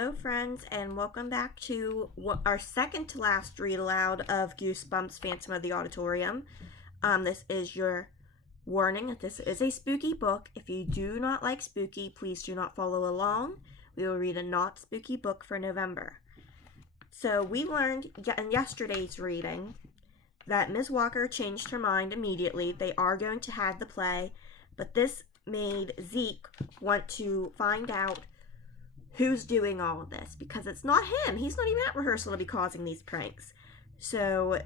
Hello, friends, and welcome back to our second to last read aloud of Goosebumps Phantom of the Auditorium. This is your warning that this is a spooky book. If you do not like spooky, please do not follow along. We will read a not spooky book for November. So we learned in yesterday's reading that Ms. Walker changed her mind immediately. They are going to have the play, but this made Zeke want to find out who's doing all of this, because it's not him. He's not even at rehearsal to be causing these pranks. So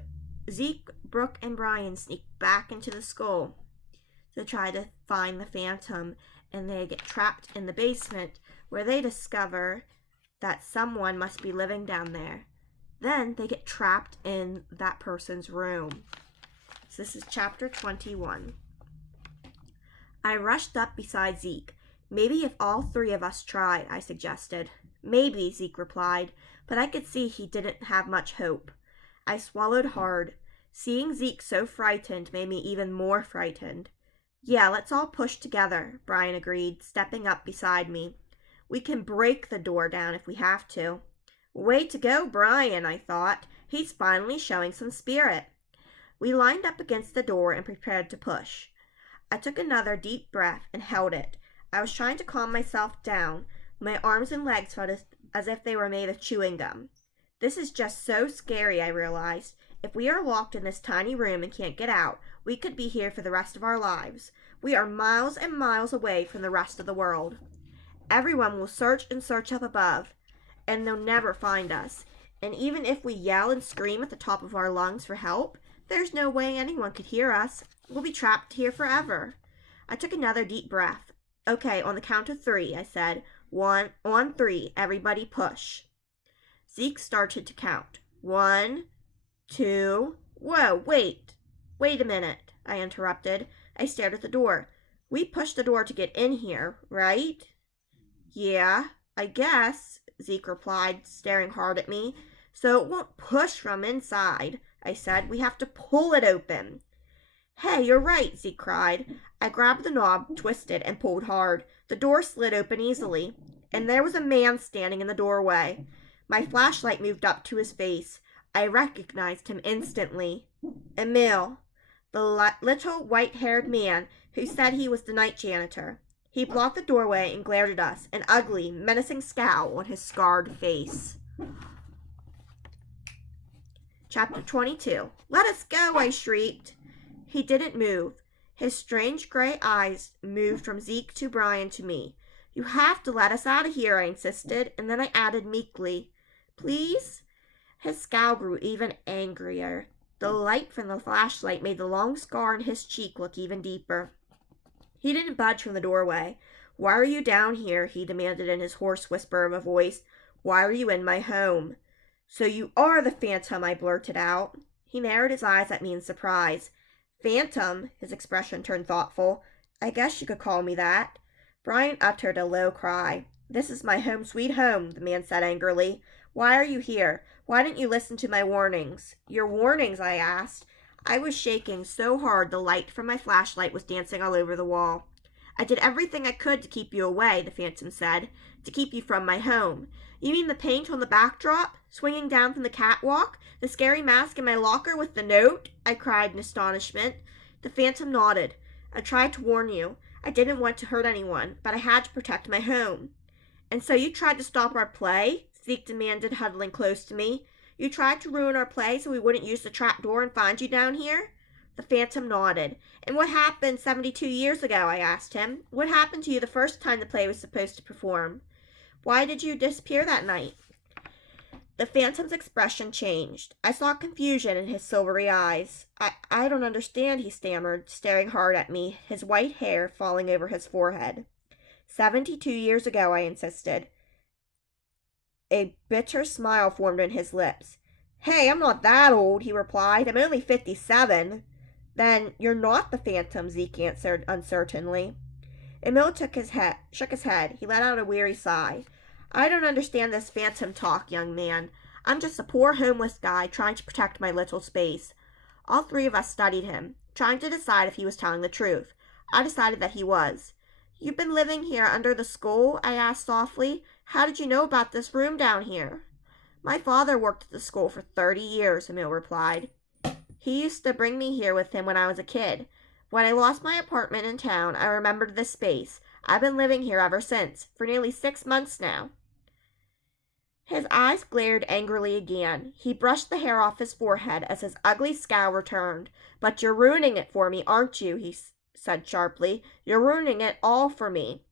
Zeke, Brooke, and Brian sneak back into the school to try to find the Phantom, and they get trapped in the basement where they discover that someone must be living down there. Then they get trapped in that person's room. So this is chapter 21. I rushed up beside Zeke. Maybe if all three of us try, I suggested. Maybe, Zeke replied, but I could see he didn't have much hope. I swallowed hard. Seeing Zeke so frightened made me even more frightened. Yeah, let's all push together, Brian agreed, stepping up beside me. We can break the door down if we have to. Way to go, Brian, I thought. He's finally showing some spirit. We lined up against the door and prepared to push. I took another deep breath and held it. I was trying to calm myself down. My arms and legs felt as if they were made of chewing gum. This is just so scary, I realized. If we are locked in this tiny room and can't get out, we could be here for the rest of our lives. We are miles and miles away from the rest of the world. Everyone will search and search up above, and they'll never find us. And even if we yell and scream at the top of our lungs for help, there's no way anyone could hear us. We'll be trapped here forever. I took another deep breath. Okay, on the count of 3, I said. 1, on 3, everybody push. Zeke started to count. 1, 2, whoa, wait a minute, I interrupted. I stared at the door. We pushed the door to get in here, right? Yeah, I guess, Zeke replied, staring hard at me. So it won't push from inside, I said. We have to pull it open. Hey, you're right, Zeke cried. I grabbed the knob, twisted, and pulled hard. The door slid open easily, and there was a man standing in the doorway. My flashlight moved up to his face. I recognized him instantly. Emil, the little white-haired man who said he was the night janitor. He blocked the doorway and glared at us, an ugly, menacing scowl on his scarred face. Chapter 22. Let us go, I shrieked. He didn't move. His strange gray eyes moved from Zeke to Brian to me. You have to let us out of here, I insisted, and then I added meekly, please? His scowl grew even angrier. The light from the flashlight made the long scar on his cheek look even deeper. He didn't budge from the doorway. Why are you down here? He demanded in his hoarse whisper of a voice. Why are you in my home? So you are the Phantom, I blurted out. He narrowed his eyes at me in surprise. Phantom, his expression turned thoughtful. I guess you could call me that. Brian uttered a low cry. This is my home sweet home, the man said angrily. Why are you here? Why didn't you listen to my warnings? Your warnings, I asked. I was shaking so hard the light from my flashlight was dancing all over the wall. I did everything I could to keep you away, the Phantom said, to keep you from my home. You mean the paint on the backdrop, swinging down from the catwalk, the scary mask in my locker with the note? I cried in astonishment. The Phantom nodded. I tried to warn you. I didn't want to hurt anyone, but I had to protect my home. And so you tried to stop our play? Zeke demanded, huddling close to me. You tried to ruin our play so we wouldn't use the trap door and find you down here? The Phantom nodded. And what happened 72 years ago? I asked him. What happened to you the first time the play was supposed to perform? Why did you disappear that night? The Phantom's expression changed. I saw confusion in his silvery eyes. I don't understand, he stammered, staring hard at me, his white hair falling over his forehead. 72 years ago, I insisted. A bitter smile formed on his lips. Hey, I'm not that old, he replied. I'm only 57. Then you're not the Phantom, Zeke answered uncertainly. Emil shook his head. He let out a weary sigh. I don't understand this Phantom talk, young man. I'm just a poor homeless guy trying to protect my little space. All 3 of us studied him, trying to decide if he was telling the truth. I decided that he was. You've been living here under the school? I asked softly. How did you know about this room down here? My father worked at the school for 30 years, Emil replied. He used to bring me here with him when I was a kid. When I lost my apartment in town, I remembered this space. I've been living here ever since, for nearly 6 months now. His eyes glared angrily again. He brushed the hair off his forehead as his ugly scowl returned. But you're ruining it for me, aren't you? He said sharply. You're ruining it all for me.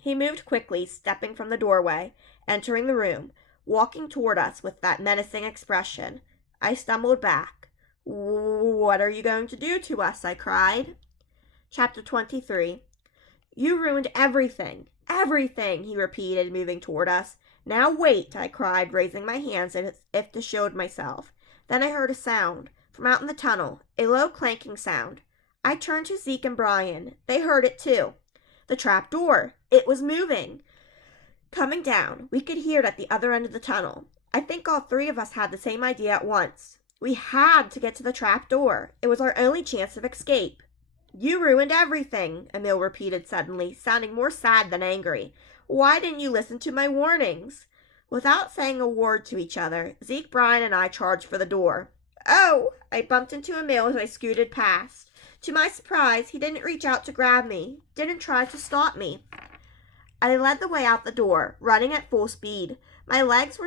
He moved quickly, stepping from the doorway, entering the room, walking toward us with that menacing expression. I stumbled back. What are you going to do to us? I cried. Chapter 23. You ruined everything, everything, he repeated, moving toward us. Now wait, I cried, raising my hands as if to shield myself. Then I heard a sound, from out in the tunnel, a low clanking sound. I turned to Zeke and Brian. They heard it too. The trap door. It was moving. Coming down, we could hear it at the other end of the tunnel. I think all three of us had the same idea at once. We had to get to the trap door. It was our only chance of escape. You ruined everything, Emil repeated suddenly, sounding more sad than angry. Why didn't you listen to my warnings? Without saying a word to each other, Zeke, Brian, and I charged for the door. Oh! I bumped into Emil as I scooted past. To my surprise, he didn't reach out to grab me, didn't try to stop me. I led the way out the door, running at full speed. My legs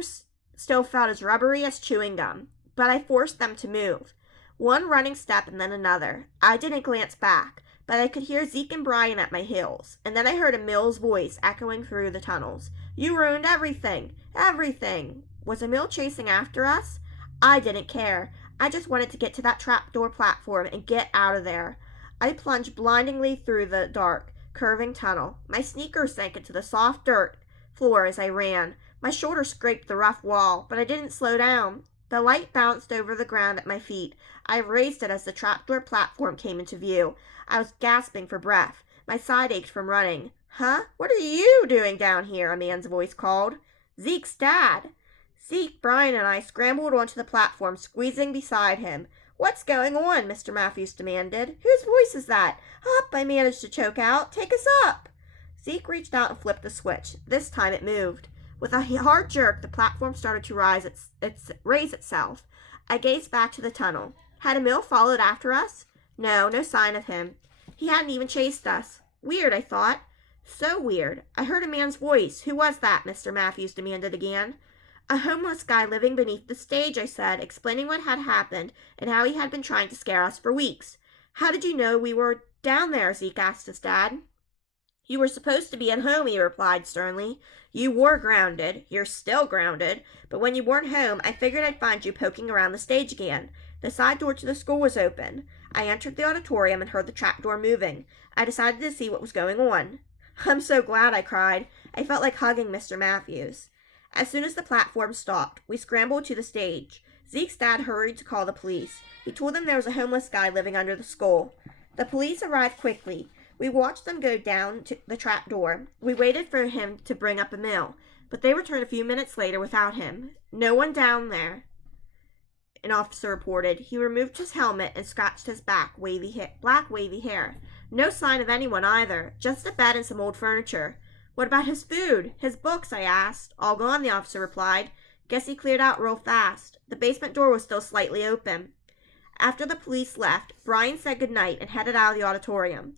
still felt as rubbery as chewing gum, but I forced them to move. One running step and then another. I didn't glance back, but I could hear Zeke and Brian at my heels, and then I heard Emil's voice echoing through the tunnels. You ruined everything! Everything! Was Emil chasing after us? I didn't care. I just wanted to get to that trapdoor platform and get out of there. I plunged blindingly through the dark, curving tunnel. My sneakers sank into the soft dirt floor as I ran. My shoulders scraped the rough wall, but I didn't slow down. The light bounced over the ground at my feet. I raised it as the trapdoor platform came into view. I was gasping for breath. My side ached from running. Huh? What are you doing down here? A man's voice called. Zeke's dad. Zeke, Brian, and I scrambled onto the platform, squeezing beside him. What's going on? Mr. Matthews demanded. Whose voice is that? Up, I managed to choke out. Take us up. Zeke reached out and flipped the switch. This time it moved. With a hard jerk, the platform started to raise itself. I gazed back to the tunnel. Had Emil followed after us? No sign of him. He hadn't even chased us. Weird, I thought. So weird. I heard a man's voice. Who was that? Mr. Matthews demanded again. A homeless guy living beneath the stage, I said, explaining what had happened and how he had been trying to scare us for weeks. How did you know we were down there? Zeke asked his dad. You were supposed to be at home, he replied sternly. You were grounded. You're still grounded. But when you weren't home, I figured I'd find you poking around the stage again. The side door to the school was open. I entered the auditorium and heard the trapdoor moving. I decided to see what was going on. I'm so glad, I cried. I felt like hugging Mr. Matthews. As soon as the platform stopped, we scrambled to the stage. Zeke's dad hurried to call the police. He told them there was a homeless guy living under the school. The police arrived quickly. We watched them go down to the trapdoor. We waited for him to bring up Emil, but they returned a few minutes later without him. No one down there, an officer reported. He removed his helmet and scratched his black wavy hair. No sign of anyone either, just a bed and some old furniture. What about his food? His books? I asked. All gone, the officer replied. Guess he cleared out real fast. The basement door was still slightly open. After the police left, Brian said goodnight and headed out of the auditorium.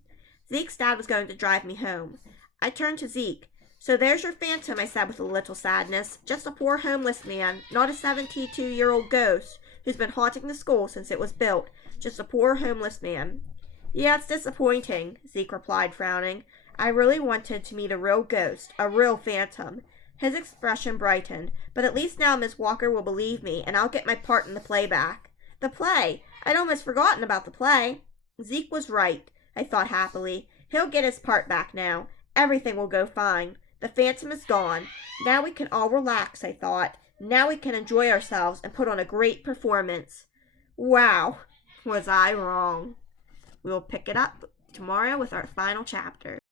Zeke's dad was going to drive me home. I turned to Zeke. So there's your phantom, I said with a little sadness. Just a poor homeless man, not a 72-year-old ghost who's been haunting the school since it was built. Just a poor homeless man. Yeah, it's disappointing, Zeke replied, frowning. I really wanted to meet a real ghost, a real phantom. His expression brightened. But at least now Miss Walker will believe me, and I'll get my part in the play back. The play! I'd almost forgotten about the play. Zeke was right, I thought happily. He'll get his part back now. Everything will go fine. The phantom is gone. Now we can all relax, I thought. Now we can enjoy ourselves and put on a great performance. Wow, was I wrong. We will pick it up tomorrow with our final chapter.